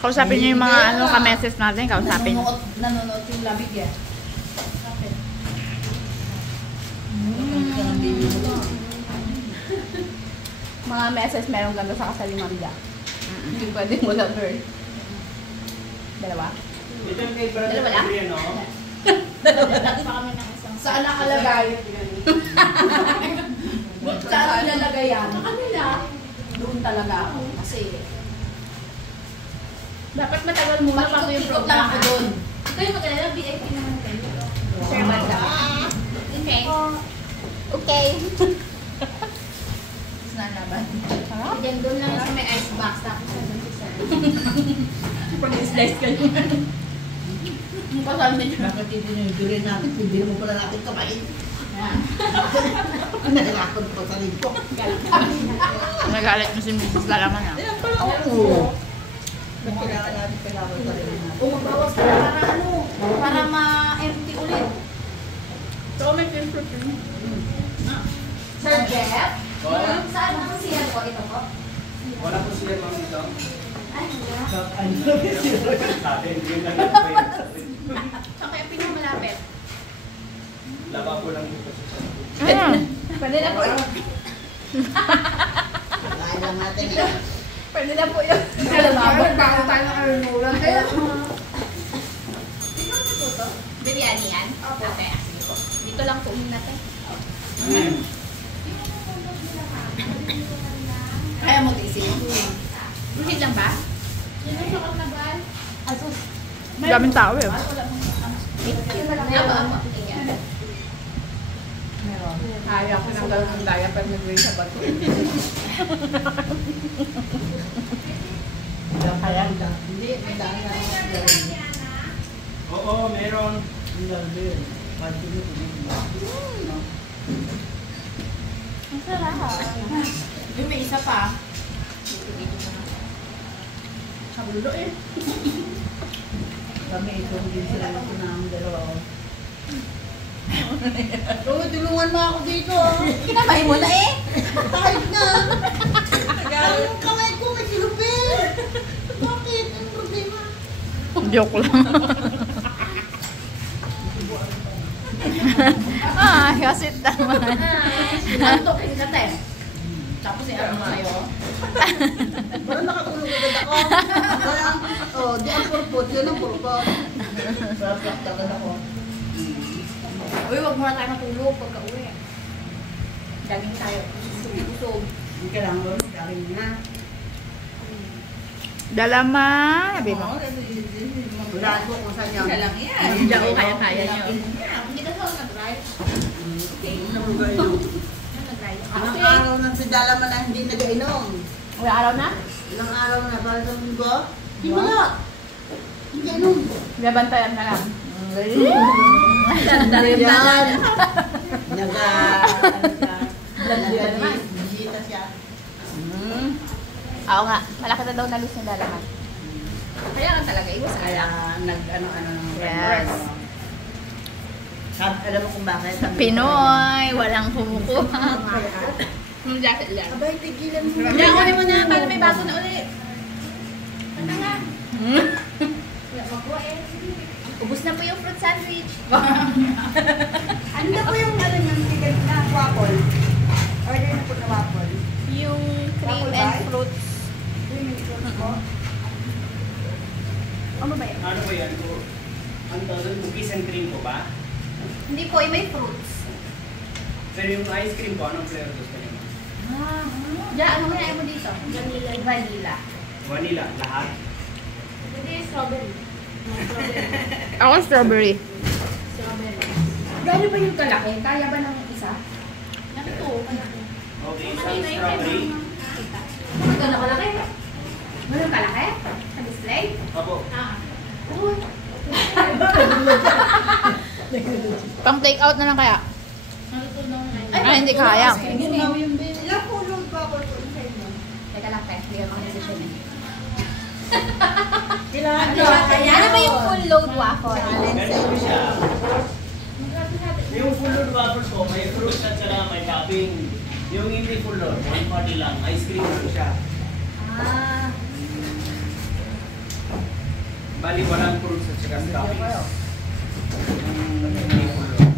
Kausapin niyo yung mga ano, ka-message natin. Kausapin. Nanonood yung labig eh. Mga message meron ganda sa kasalimanda. Hindi pwede mo lang girl. Dalawa? Ito yung kay brother Dalawa lang? Adrian, no? Saan nakalagay? Saan nilalagay yan? Sa kanila. Doon talaga ako. Kasi Dapat matagal muna bago yung ikot lang ako program. doon. Ikaw yung mag-alala, VIP naman kayo. Sir Banda. Okay. Okay. Nalaban. Diyan doon lang sa may ice box. Tapos sa doon sa Pag-slice kayo. Yung kasal niya. Bakit hindi nyo yung durin natin? Hindi mo pala natin kamain. Nahilakon pa sa lingko. Nagalit mo si Mrs. Lalaman ah. Ayan pala ako. Ba't kailangan natin kailangan pa rin natin? O magbawas ka para ano, para ma-empty ulit. So, may fruit yun. Sir Jeff? Oo. Saan naman siya po? Ito po? Wala po siya ma'am dito. Ay, wala. Sa atin, yun lang yung pwede. So, kaya pinakamalapit. Laba po lang dito sa Pwede na po yun. Kain lang natin eh. Pwede na po yun. Bago tayo ng Arnolan. Kaya, Biryani yan? Okay. Sige po. Dito lang po natin. kaya mo tiisin. Buhid lang ba? Asus. Daming tao eh. Apo, apo. Ayan. Kaya ko nang gawin ng daya pag nag-ray sa bato. Kaya hindi, ang dami na natin. Oo, meron. Ang dami. Pwede nyo Ang sarap. Yung may isa pa. Kabulo eh. kami itong din sila ito na ang dalawa. Oo, tulungan mo ako dito. Kinamay mo na eh. Kahit na. Ang kamay ko may kilupin. Bakit? Anong problema? Joke lang. Ah, kasi naman. Antokin ka te. Tapos i-ano mo sa'yo. Parang nakatulog agad ako. Parang, oh, di ang purpot. Yan ang purpot. Parang agad ako. Uy, wag muna tayo matulog pagka-uwi. Daging tayo. Usog-usog. Hindi ka lang doon. Darin na. Dalama. Sabi mo. Wala ko kung saan yan. Isa lang yan. Hindi ako kaya-kaya niyo. Hindi ka sa nag-drive. Okay. Nag-inom. Nag-drive. Ilang araw na si Dalaman na hindi nag-inom. Wala araw na? Ilang araw na ba sa linggo? Hindi wala. Hindi inom. Gabantayan na lang. Yan. naman. Bisita siya. Oo nga, malaki na daw na lose ng dalaman. Kaya lang talaga, iwas ka Kaya lang. nag-ano-ano ng Yes. Alam mo kung bakit? Pinoy, walang kumukuha. Yung jacket lang. Abay, tigilan mo. Hindi, kunin mo na, para may bago na ulit. Ano nga? Wala makuha eh. Ubus na po yung fruit sandwich. Ano na po yung ano yung ticket na waffle? Order na po na waffle. Yung cream Waffle and pie? fruits. Yung fruits po. Ano ba yan? Ano ba yan? Ang tawag cookies and cream po ba? Hindi po, may fruits. Pero yung ice cream po, anong flavor gusto niyo? Diyan, ano kaya mo dito? Vanilla. Vanilla. Vanilla, lahat. Hindi, strawberry. Ako strawberry. Strawberry. Gano'n ba yung kalaki? Kaya ba ng isa? Nakito, malaki. Okay, isang strawberry. Gano'n kalaki? Gano'n kalaki? Sa display? Apo. Ah. Uy. Pang take out na lang kaya. Natutunaw na yun. Ay, hindi kaya. Yun daw yung bin. Ilang pulong pa ako sa inyo? Teka lang, te. Hindi ako decision eh. Kailangan Ano ba yung full load waffle? Ganito po siya. Yung full load waffles po, may fruits at saka may topping. Yung hindi full load, one party lang, ice cream lang siya. Ah. Bali, walang fruits at saka toppings. Hindi full load.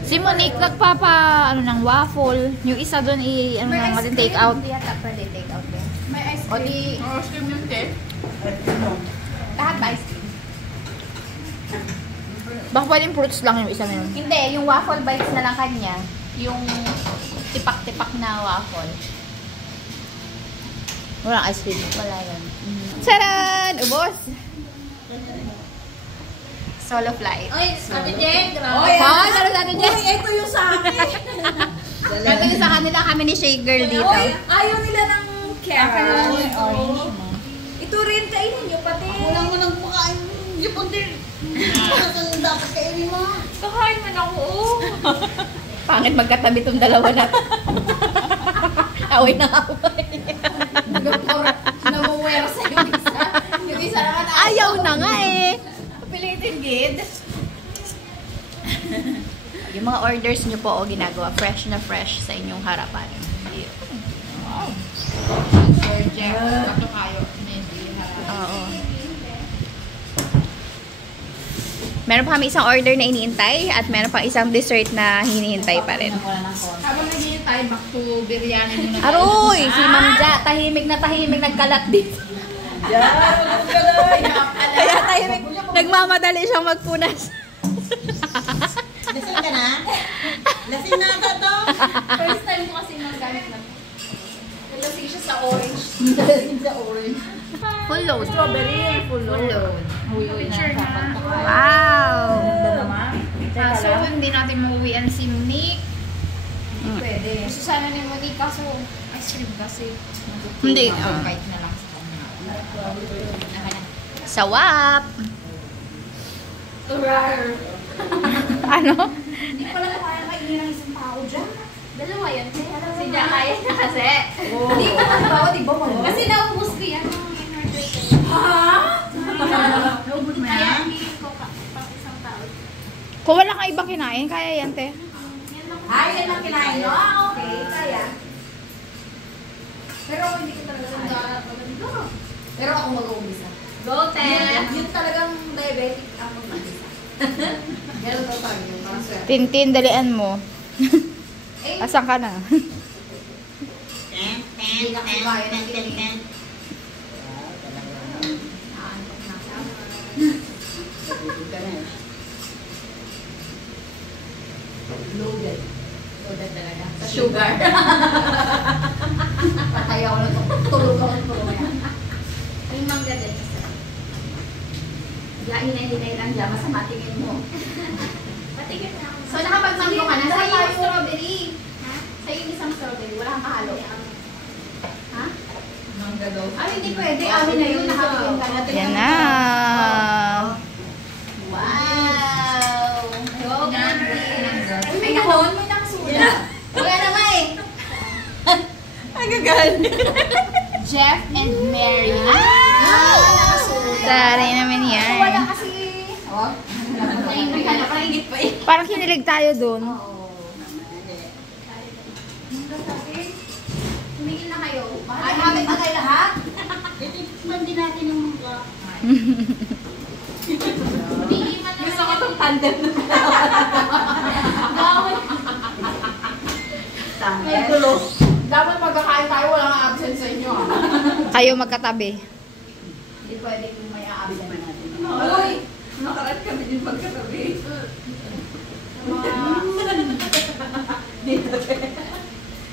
Si Monique nagpapa, ano ng waffle. Yung isa doon ano May nang ice natin cream. take out. Hindi yata pwede take out eh. May ice O cream. di, Steam yung te. Lahat ba ice cream? baka pwedeng fruits lang yung isa na yun. Hindi, yung waffle bites na lang kanya. Yung tipak-tipak na waffle. Walang ice cream. Wala yun. Charan! Ubos! Solo flight. Oy, Ate Jen, Hoy, ano sa atin dyan? Uy, ito yung sa akin. Sabi niyo sa kanila kami ni Shaker dito. Uy, ayaw nila ng carrot. Orange mo. Ito rin, kainin nyo pati. Wala mo nang kumakain yung puntir. Ang dapat kainin mo. Kakain man ako. Pangit magkatabi itong dalawa na. Away na away. Namuwera sa yung isa. Yung isa naman Ayaw na nga eh. pilitin gid. Yung mga orders nyo po o ginagawa fresh na fresh sa inyong harapan. Wow. Sir Jeff, bato kayo. Hindi harap. Oo. Meron pa kami isang order na iniintay at meron pa isang dessert na hinihintay pa rin. Habang naghihintay, back to biryani muna tayo. Aroy! Si Ma'am Ja, tahimik na tahimik, nagkalat dito. Kaya tahimik, nagmamadali siyang magpunas. Lasing ka na? Lasing na ata to? First time ko kasi magamit na. Nalasing siya sa orange. Lasing sa orange. Full load. Strawberry, full load. Picture na. Wow! Kaso hindi natin mauwian si Nick. Pwede. Gusto sana ni Monique kaso ice cream kasi. Hindi. Kahit na lang sa kanya. Sawap! Ano? Hindi ko lang kaya kainin ng isang tao dyan. Dalawa yan. Si Ja kaya na kasi. Hindi ko halimbawa, di ba mo? Kasi naubos ko yan ng in-order ko. Naubos mo Kaya yan? hindi ko pang isang tao. Kung wala kang ibang kinain, kaya yan, te. Yan lang. Ay, yan ang kinain nyo? Okay, kaya. Pero ako hindi ko talaga Go. Pero ako mag-uumpisa. Go, Tem. Yung talagang diabetic ako mag-isa. Ganun daw tayo yung parang swerte. Tintin, dalian mo. Eh, Asan ka na? hindi na kaya kaya ng titingin. Loaded. Loaded talaga. Sa sugar. Patay ako na tulog ako ng tulog yan. Yung mangga din. Hinay-hinay lang dyan. Masama tingin mo. Patigil na ako. So, nakapagmanggo ka na. Sa Sa'yo yung yung strawberry. Ha? Sa'yo yung isang strawberry. Wala kang kahalo. Ha? Mangga daw. Ay, hindi pwede. Amin na yun. Nakatingin ka na. Yan na. Wow! Strawberry. Ay, nahon. May nakasulat. Wala na nga eh. Agagal. Jeff and Mary. Taray naman yan. Wala kasi. Oh. Nakangit pa eh. Parang kinilig tayo dun. Oo. Tumingin na kayo. Ay, hamit na kayo lahat? Itikman din natin yung mga. Tumingin man na Gusto ko itong tandem na. May gulo. Dapat pagkakain tayo, walang absent sa inyo. Kayo magkatabi. Hindi pwede kung may aabsent natin. Uy! Nakarat kami din magkatabi.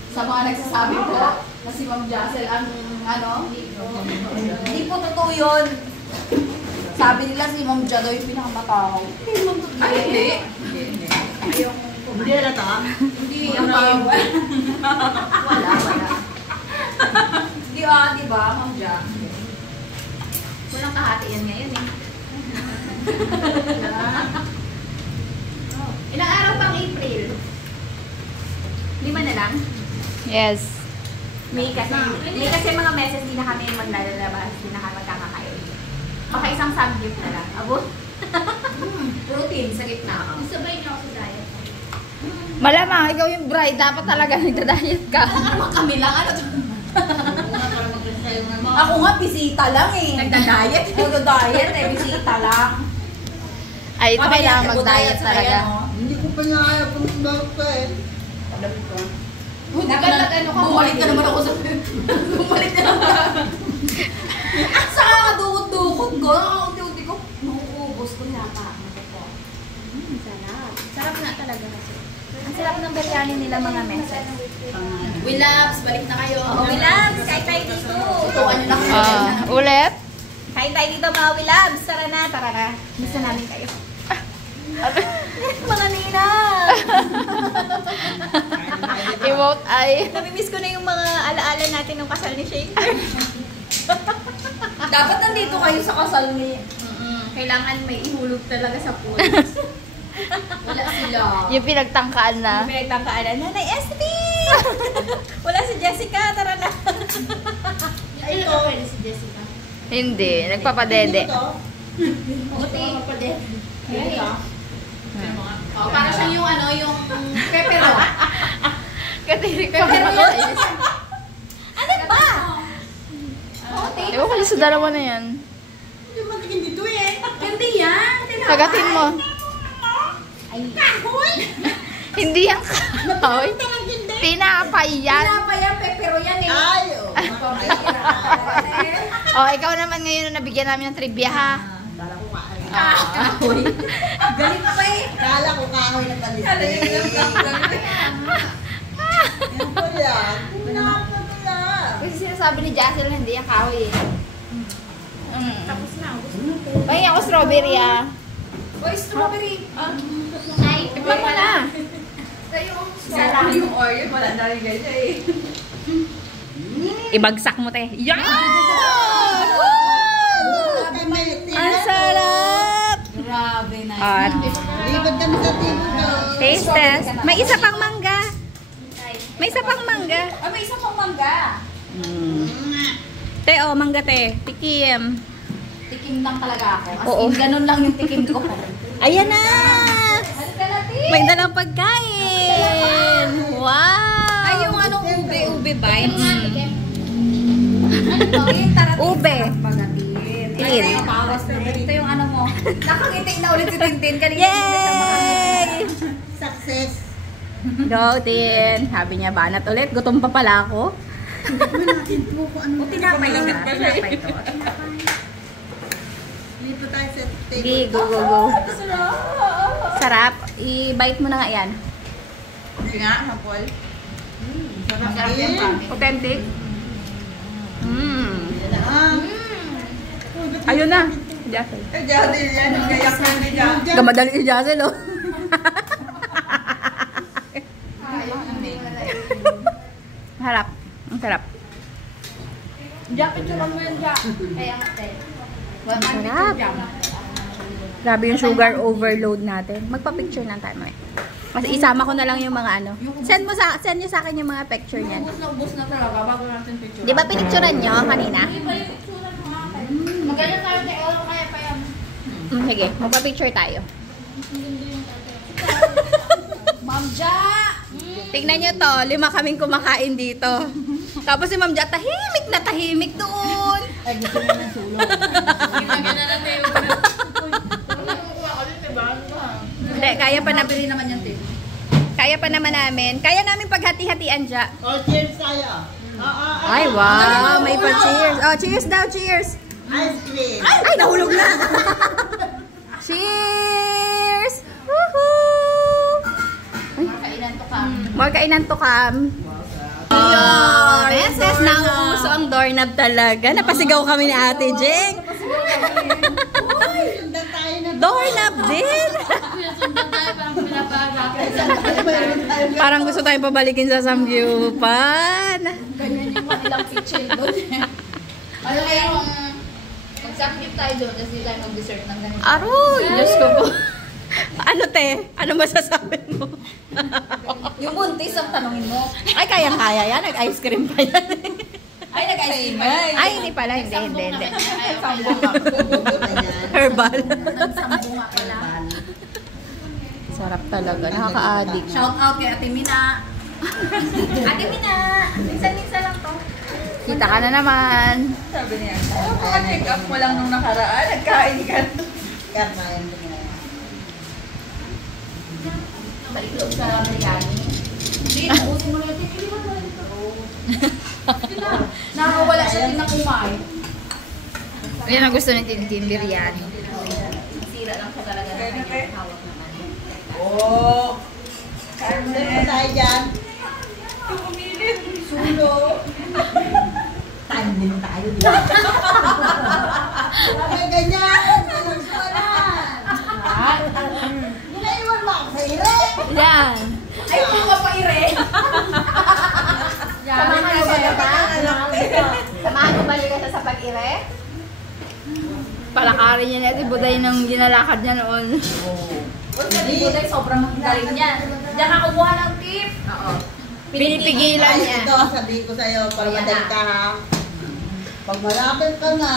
Sa mga nagsasabi po na si Ma'am Jassel ang ano? Hindi po totoo yun. Sabi nila si Ma'am Ja daw yung pinakamatakaw. Hindi naman totoo. Ay, hindi. Hindi na to. Hindi, ang wala. Di ba, Ma'am Ja? Walang kahati yan ngayon eh. Ilang araw pang April? 5 na lang? Yes. May kasi mga meses hindi na kami maglalabas, hindi na kami magkakakain. Baka isang samgyup na lang. Abo? Protein sa gitna. Isabay niyo ako sa diet. Malamang, ikaw yung bride. Dapat talaga nagda-diet ka. Ano naman kami lang? Ano to? Para mag-rest tayo ng mga. Ako nga, bisita lang eh. Nagda-diet. Nagda-diet eh, bisita lang. Ay, ito kailangan Mamaya, mag-diet sa talaga. kaya, no? Hindi ko pa nga ayaw kung balot ka eh. Dapat nag-ano ka, bumalik ka naman ako sa... Bumalik ka naman. Sa kakadukot-dukot ko, unti-unti ko, nauubos ko na pa. Sarap. Sarap nga talaga kasi. Ang sarap ng biryani nila mga meses. We loves, balik na kayo. Wilabs, kain tayo dito. Tutuan nyo na kayo. Ulit? Kain tayo dito mga Wilabs. Tara na, tara na. Miss na namin kayo. Mga nina! Emote ay. Namimiss ko na yung mga alaala natin ng kasal ni Shane. Dapat nandito kayo sa kasal ni... Kailangan may ihulog talaga sa pool. Wala sila. Yung pinagtangkaan na. Pinagtangkaan na, Nanay SB! Wala si Jessica, tara na. Ito, pwede si Jessica. Hindi, nagpapadede. Buti. Oh, para siyang yung ano, yung pepero. Katirik pa. Pepero yan. Ano ba? Ewan ko sa dalawa na yan. Hindi matigin dito eh. Hindi yan. Sagatin mo. Kahoy! Hindi yan kahoy. Tinapay yan. Wala pa yan, pepero yan eh. Ay, oh. Oh, ikaw naman ngayon na nabigyan namin ng trivia ha. Kala ko kahoy. Kahoy. Galit pa eh. Kala ko kahoy na palis. Yan po yan. Pinakapagala. Kasi sinasabi ni Jassel na hindi yan kahoy eh. Tapos na. Ay, ako strawberry ah. Boy, strawberry. Ay, Tikman mo na. Sarap yung Oreo. Wala na rin ganyan eh. Ibagsak mo te. Yan! Ang Ang sarap! Grabe na At Lipat kami sa table ko. taste test. May isa pang mangga. May isa pang mangga. Ah, may isa pang mangga. Te, oh, mangga te. Tikim. Tikim lang talaga ako. As Oo. in, ganun lang yung tikim ko. Ayan na! Halika natin. May dalang pagkain! Wow! Ay, yung ano, ube bites. Ube. Ube. Tin. Ito yung bawas na. Ito yung ano mo. Nakangiti na ulit si Tintin. Kanina Yay! Success. Go, Tin. Sabi niya, banat ulit. Gutom pa pala ako. Tikman natin po kung ano. tinapay na. Tinapay to. Lipat tayo sa table. Sige, go, go, go. Sarap. I-bite mo na nga yan. Sige nga, Hapol. Sarap din. Authentic. Yan na. Ah. Ayun na. Jassel. Jadi yan. Gayak na ni Jack. Gamadali si Jassel, oh. Harap. Ang sarap. Jack, picturean mo yun, Jack. Kaya nga, te. Wala Ang kang sarap. picture, Jack. Grabe yung sugar overload natin. Magpa-picture na tayo, eh. Mas isama ko na lang yung mga ano. Send niyo sa akin yung mga picture niyan. Ubus na talaga bago natin picture. Di ba pinicturean niyo kanina? Magaling tayo, te. O, kaya pa yan. Sige, magpa-picture tayo. Ma'am Ja! Tingnan niyo to, 5 kaming kumakain dito. Tapos si Ma'am Ja, tahimik na tahimik doon. Ay, gusto niya ng sulong. Hindi, kaya pa na Pili naman yan, te. kaya pa naman namin. Kaya namin paghati-hatian dya. Oh, cheers tayo. Ay, wow, may pa-cheers. Oh, cheers daw, cheers. Ice cream. Ay, nahulog na. Cheers! Woohoo! Kainan to ka. More kainan to come. Ayun! Beses, nauuso ang doorknob talaga. Napasigaw kami ni Ate Jeng. Sundan tayo na. Doorknob din. Parang gusto tayong pabalikin sa Samgyupan. Ganyan yung kanilang kitchen doon. Ano kaya kung mag-submit tayo doon kasi tayo mag-dessert ng ganito. Aroy! Diyos ko po. Ano te? Ano masasabi mo? Yung buntis ang tanongin mo. Ay, kayang-kaya yan. Nag-ice cream pa yan. Ay, nag-ice cream. Ay, hindi pala. Hindi. Sambong ako. Herbal. Sambong ako lang. Sarap talaga. Nakaka-addict. Shout out kay Ate Mina. Ate Mina! Minsan-minsan lang to. Kita ka na naman. Sabi niya, check up mo lang nung nakaraan, nagkain ka. Karnayan ko na. Balik loob sa biryani. Hindi, ubusin mo na yung tip. Nakawala siya din na kumain. Yan ang gusto ng Team Biryani. Sira lang siya talaga na kanyang hawak naman. Oo. Saan pa tayo dyan? Sulo. Tandem tayo dyan. Sabi ganyan. Anong suwanan? Nilaiwan mo ako sa ire. Yan. Ay, kung ka pa ire! Samahan mo ba ba? Samahan mo ba liga sa pag-ire? Palakarin niya natin buday ng ginalakad niya noon. Huwag ka din buday, sobrang galing niya. Diyan ka kumuha ng tip. Oo. Pinipigilan niya. Ito, sabihin ko sa'yo, pag madali ka ha. Pag malapit ka na,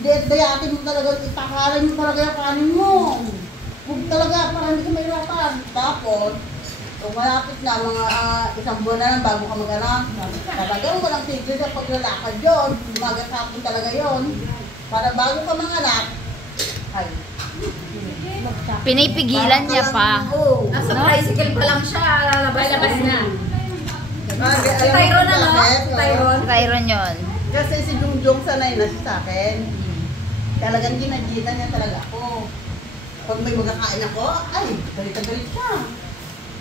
dayatin mo talaga, itakaran mo talaga yung kanin mo. Huwag talaga, para hindi ka mahirapan. Tapos, kung malapit na, mga isang buwan na lang bago ka mag-anak, talagang walang tigil sa paglalakad yun. Magasapon talaga yun. Para bago ka manganak, ay, Pinipigilan niya pa. Oo. Nasa tricycle pa lang siya, lalabas na. Si Tyron na, no? Tyron. Tyron yun. Kasi si Jungjong sanay na siya sa akin. Talagang ginagita niya talaga ako. Pag may magkakain ako, ay, galit siya.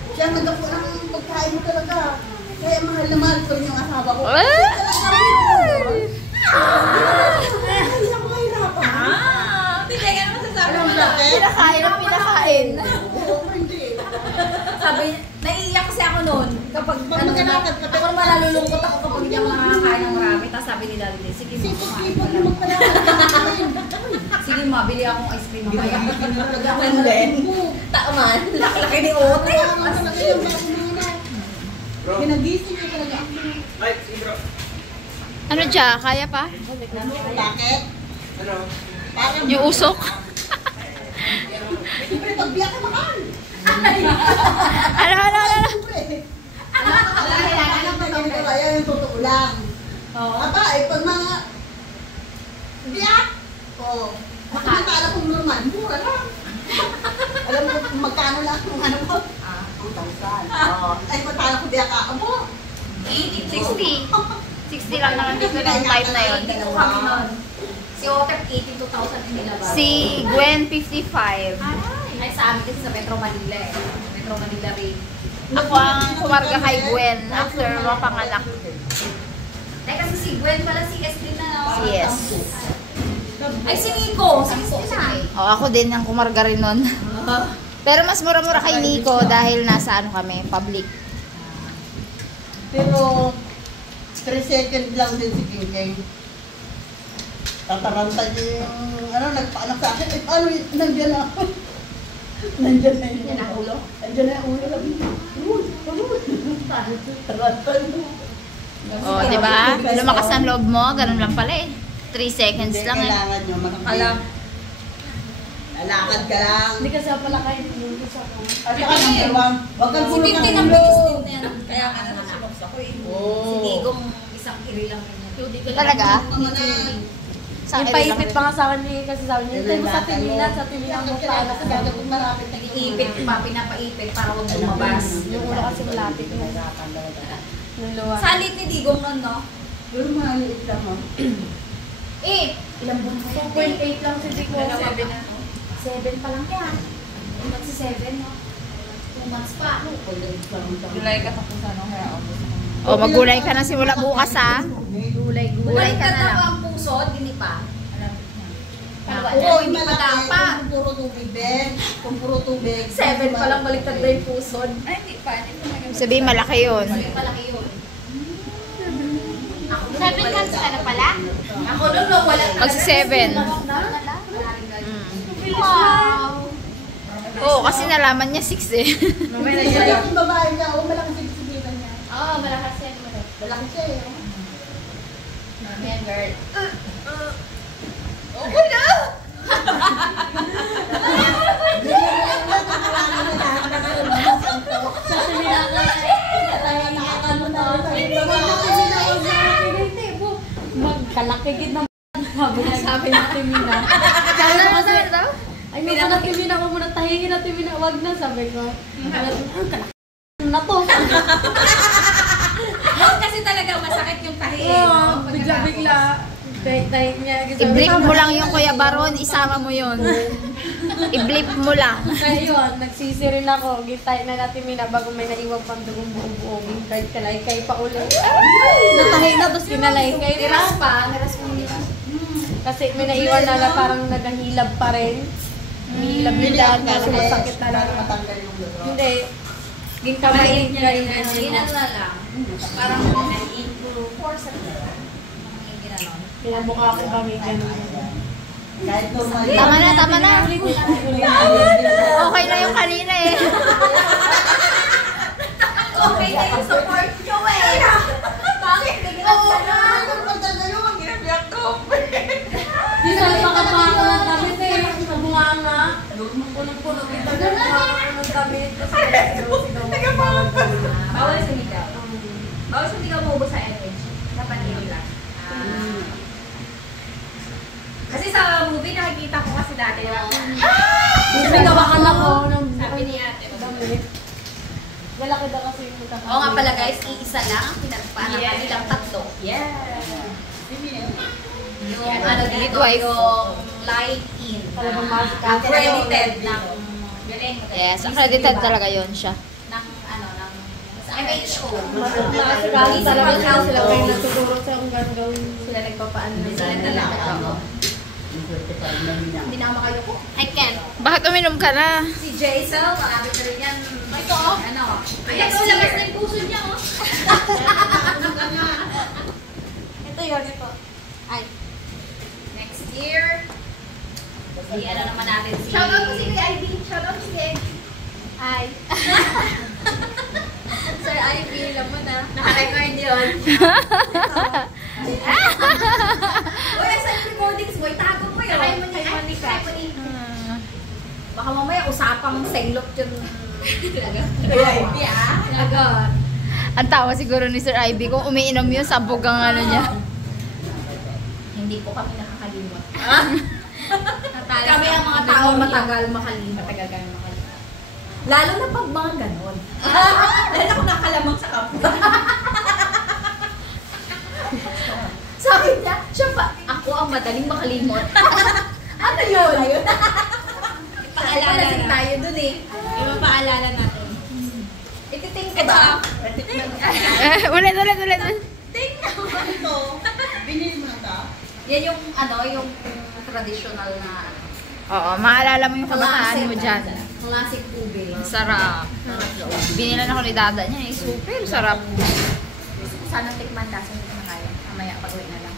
Siya nagdapo ng pagkain mo talaga. Kaya mahal na mahal ko rin yung asawa ko. Hindi ako mahirapan. Hindi ka naman sasabi mo Anong na. sakit? Pinakain ang pinakain. Oo, hindi. Sabi, naiiyak kasi ako noon. Kapag, Pag magkalakad ka, ako naman nalulungkot ako kapag hindi ako nakakain ng marami. Tapos sabi ni Daddy, sige mo, kumain Sipag ka na lang. magkalakad. Sige ma, bili akong ice cream mamaya. And then, Taman, laki-laki ni Ote. ginagising niya talaga ako. Ay, sige bro. Ano siya? Kaya pa? Bakit? Ano? Parang Yung usok? siyempre pagbiyak ka makan. Ano? Siyempre. Alam ko kaya yung totoo lang. Aba, pag mga biyak, makakala kong normal, mura lang. Alam mo kung magkano lang kung ano ko? 2,000. Ay, magkano kung biyak ka? Abo, 60. 60 lang naman dito ng type na yun. Dito kami noon. Si Otep, 82,000 yung nilabas. Si Gwen, 55. Ay, sa amin kasi sa Metro Manila eh. Metro Manila rate. Ako ang kumarga kay Gwen after mapanganak. Ay, kasi si Gwen pala si SD na. Yes. Ay, si Nico. Si Nico. O, ako din ang kumarga rin nun. Pero mas mura-mura kay Nico dahil nasa ano kami, public. pero 3 seconds lang din si King King. Tataranta niya yung, nagpaanak sa akin. Eh, paano yun? Nandiyan na ako. Nandiyan na yun. Yan ang ulo. Nandiyan na yung ulo. Taranta niya. O, di ba? Lumakas ang loob mo, ganun lang pala eh. 3 seconds Hindi, lang eh. kailangan nyo makakaya. Lalakad ka lang. Hindi kasi pala kayo nilulus ako. At saka number 1, huwag kang Si pulong Tintin ng ang ulo. bilis din na yan. Kaya nga nasusunod ako eh. Oo. Si Digong isang iri lang yun. Talaga? Sa Yung paipit pa nga sa akin eh, kasi sabi niya, tayo mo sa timinan mo paano sa gagawin. kung malapit na Iipit pa, pinapaipit para huwag lumabas. Yung ulo kasi malapit na. Yung luwa. Salit ni Digong nun, no? Pero maliit lang mo. Ilang buwan pa yan? 2.8 lang si Dico. 7 pa lang yan. Magsi 7, no? 2 months pa. July katapusan, no? Kaya August. O, maggulay ka na simula bukas ha. Gulay ka na lang. Baliktad ang puso, hindi pa. Oo, Hindi pa dapat. Kung puro tubig, Ben. Kung puro tubig. 7 pa lang baliktad na yung puso. Ay, hindi pa. Sabihin malaki yun. Malaki yun. Ako 7 months ka na pala? Ako nun, no, wala. Magsi-7. Wow! Oo, kasi nalaman niya 6 eh. Malaki yung babae niya. Oo, malaki yung sisibitan niya. Oo, malakas yan mo. Malaki siya eh. Yan, girl. Higit na sabi na Timina. Ano kasi, Ay, mo na Timina, wag mo na tahingin na Timina, wag na, sabi ko. Na to. Kasi talaga masakit yung tahi. Oo, bigla-bigla. Tahing niya. i-blip mo lang yung Kuya Baron, isama mo yun. I-blip mo lang. Kaya yun, nagsisi rin ako. Gintay na natin Mina bago may naiwag pang dugong buong-buong. Gintay kalay kay pa ulit. Natahi na, tapos kinalay kay Niras pa nila. kasi may naiwan na parang nagahilab pa rin. Hilab-hilab na sumasakit na lang. Matanggal yung luto. Hindi. Ginkamay niya rin. Ginan na lang. Parang force at ginanon. Pinamukha ko kami ganun. Kahit normal. Tama na. Okay na yung kanina eh. Okay na yung support ko eh. Bakit biglang Di sa makapako ng damit eh. Mabunganga. Punong-puno kita. Mabunganga ng damit. Bawal sumigaw. Bawal sumigaw mo sa energy. Dapat yun lang. Kasi sa movie nakikita ko kasi dati lang. Sumigawakan ako ng Sabi ni ate. damit. Lalaki daw kasi yung mukha. Oo nga pala guys, iisa lang ang pinagpaan ng kanilang tatlo. Yeah. Yung ano dito, yung light-in. Talagang mas Accredited ng Yes, accredited talaga yun siya. ng ano, ng MHO. Kasi talaga sila kayo natuturo sa kung gagawin. Sila nagpapaan na sila talaga. Hindi na ako makayuko. I can't. Bakit uminom ka na? Si Jaisel, malapit na rin yan. Ito, ano? Ayan, so labas na yung puso niya, oh. Ito yun, ito. Ay. Next year. Si ano naman natin si... Shoutout ko si Ivy. Shoutout si Ivy. Ay. Sir Ivy, alam mo na. Naka-record yun. Uy, sa recordings mo, itago mo yun. Kay Monica. Baka mamaya usapang senglot yun. Talaga? Ivy, Talaga. Ang tawa siguro ni Sir Ivy kung umiinom yun, sabog ang ano niya. Hindi po kami nakakalimot. Kami ang mga tao matagal makalimot. Matagal kami makalimot. Lalo na pag mga ganon. Lalo ako nakalamang sa kapwa. Sabi niya, siya pa, ako ang madaling makalimot. Ano yun? Ipaalala na tayo dun eh. Ipapaalala natin. Ititing ka ba? Ulit. Ito, binili mo na ito? Yan yung ano, yung traditional na Oo, maalala mo yung kabataan mo dyan. classic ube. Sarap. Binilan ako ni Dada niya eh. Super sarap. Sana tikman kaso hindi ko na kaya. Mamaya pag-uwi na lang.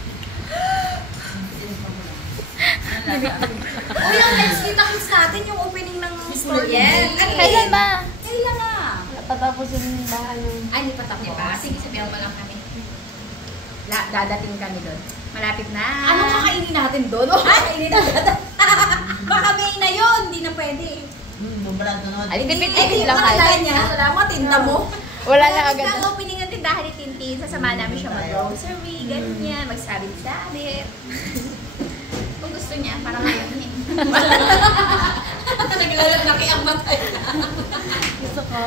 O yung next kita-kits natin yung opening ng store. Yes. Kailan ba? Kailan na? Patapos yung ano. Ay, hindi pa tapos. Diba? Sige, sabihan mo lang kami. Dadating kami doon. Malapit na. Anong kakainin natin doon? Kakainin natin. Baka may na yun. Hindi na pwede. Bumalag na Ay, nun. tipid-tipid lang tayo. niya. Salamat, tinta mo. Wala na agad. Ang opening ng tindahan ni Tintin, sasama namin siya mag-grocery, ganyan, magsabit-sabit. Kung gusto niya, para kayo niya. Naglalaki ang matay. Gusto ko.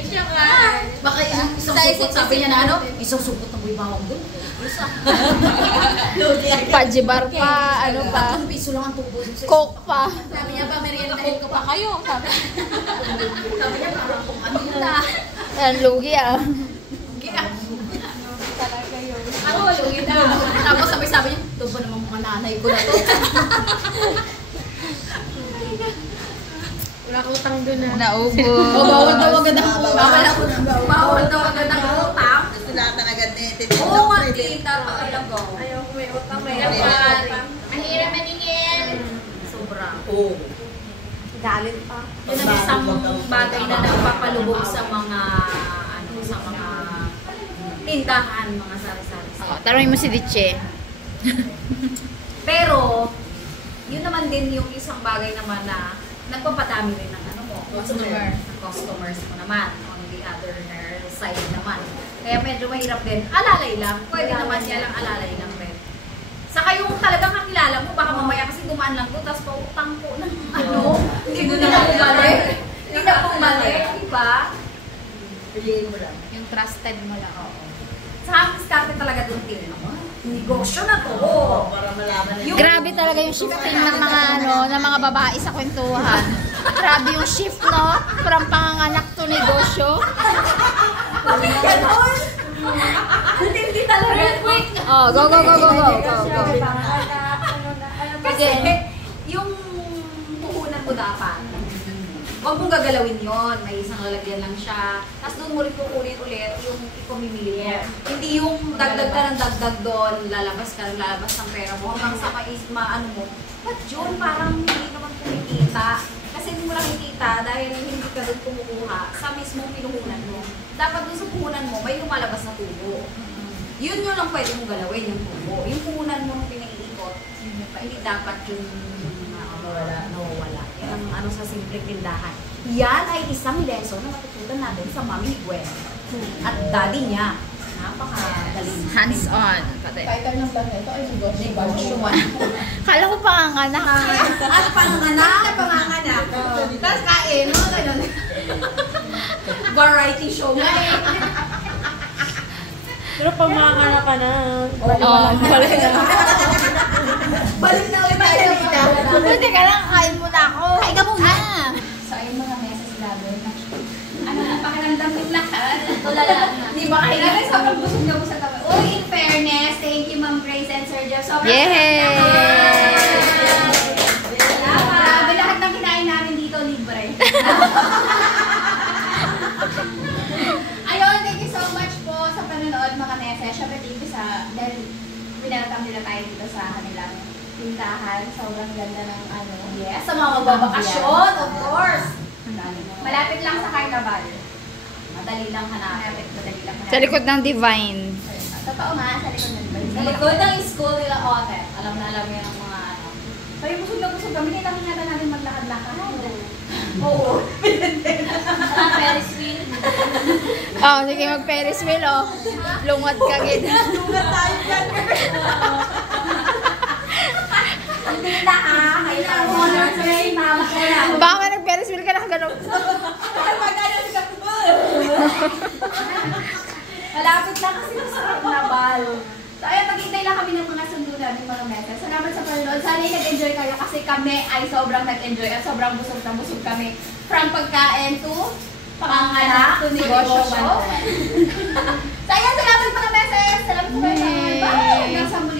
Gusto ka. Baka isang supot, sabi niya na ano, isang supot na buhay bawang doon. Pajibar pa, ano pa. 3 piso lang ang tubo doon sa Coke pa. Sabi niya ba, meriendahin ko pa kayo. Sabi niya, parang kung ano na. Yan, lugi ah. Talaga yun. Ako, lugi na. Tapos sabi niya, ito ba naman mga nanay ko na to? Wala kang utang doon na. Naubo. Bawal daw agad ang utang. Gusto lahat na agad eh. Oo nga, tita. Talaga. Ayaw ko may utang. May Kapal. Ang hirap maningil. Sobra. Oo. galit pa. Yun ang isang bagay na nagpapalubog sa mga sa mga tindahan, mga sari-sari. Tanungin mo si Diche. Pero, yun naman din yung isang bagay naman na nagpapadami rin ng ano mo, customers mo naman, on the other side naman. Kaya medyo mahirap din. Alalay lang. Pwede naman niya lang alalay lang rin. dumaan lang to, tapos pautang po ng ano, hindi mo na bumalik. Hindi na bumalik, di ba? Piliin mo lang. Yung trusted mo lang. Sa akin, diskarte talaga doon din. Negosyo na to. Para malaman na Grabe talaga yung shifting ng mga ng mga babae sa kwentuhan. Grabe yung shift, no? From panganganak to negosyo. Ganon! Hindi talaga. Oh, go. Kasi, yung puhunan mo dapat. Huwag mong gagalawin yon. May isang lalagyan lang siya. Tapos doon mo rin kukunin ulit yung ipamimili mo. Hindi yung dagdag ka ng dagdag doon, lalabas ng pera mo. Hanggang sa maano mo, ba't yun? Parang hindi naman kumikita. Kasi hindi mo lang nakikita dahil hindi ka doon kumukuha sa mismong pinuhunan mo. Dapat doon sa puhunan mo, may lumalabas na tubo. Yun lang pwede mong galawin, yung tubo. Yung puhunan mo nung pinag-iikot, hindi dapat yung nawawala. Yan ang sa simpleng tindahan. Yan ay isang lesson na matutunan natin sa Mami ni Gwen. At daddy niya. Napakagaling. Hands-on. Title ng plan nito ay negosyo. Kala ko panganganak. At panganak. Panganganak. Tapos kain, no? Ganun. Variety show nga eh. Pero pag makakala ka na, Oo, balik na. Balik na ulit tayo. Pwede ka lang, kain mo na ako. Kain ka muna. So, ayun mga message natin. Ano ang pakiramdam ng lahat? Tulala na. Di ba kayo? Grabe, sobrang busog na po sa tawa. Uy, in fairness, thank you Ma'am Grace and Sir Jeff. Sobrang Yay! Grabe, lahat ng kinain namin dito libre. Ayun, thank you so much po sa panonood mga message. Siyempre, thank you dahil pinalakam nila tayo dito sa kanilang tindahan. Sobrang ganda ng ano. Yes, sa mga magbabakasyon, of course. Malapit lang sa Carnival. Madali lang hanapin. Sa likod ng Divine. Totoo nga, sa likod ng Divine. Sa likod ng school nila Ote. Alam na alam yun ang mga ano. Pero busog na busog kami. Kailangan natin natin maglakad-lakad. Oo. Ferris wheel. Oh, sige, mag-Ferris wheel, oh. Lungat ka, gid. Lungat tayo dyan. Hindi na ha. Kailangan mo na sa mama ko na. Baka may nag-Ferris wheel ka na gano'n. Malapit na kasi sa Carnival. So ayun, maghintay lang kami ng mga sundo namin mga message. Salamat sa panonood. Sana nag-enjoy kayo kasi kami ay sobrang nag-enjoy at sobrang busog na busog kami. From pagkain to panganak to negosyo. So ayun, salamat mga message. Salamat sa panonood. Bye! Hanggang sa muli.